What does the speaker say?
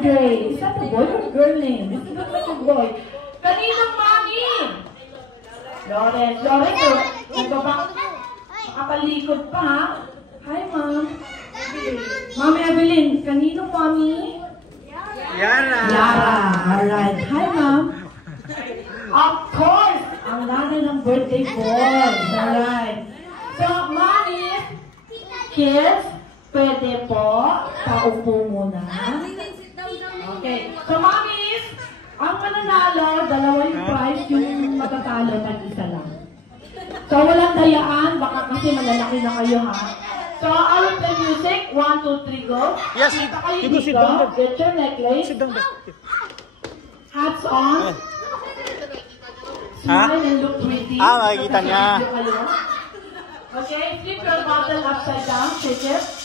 Andre. Is that a boy or girl name? This looks like a boy. Kaninong mami? Lawrence. Lawrence, nakapalikod pa ha? Hi, Mom. Mami Evelyn, kaninong mami? Yara. Yara. Alright. Hi, Mom. Of course, ang nanay ng birthday boy. Alright. So, mami, kids, pwede po, paupo muna. Okay. So, mami, ang mananalo, dalawa yung prize, yung matatalo, mag-isa lang. So, walang dayaan, baka kasi malalaki na kayo, ha? So, I will play music. 1, 2, 3, go. Yes, you go sit down. Get your necklace. Sit down. Hats on. Smile and look pretty. Makikita niya. Okay, flip your bottle upside down. Shake it.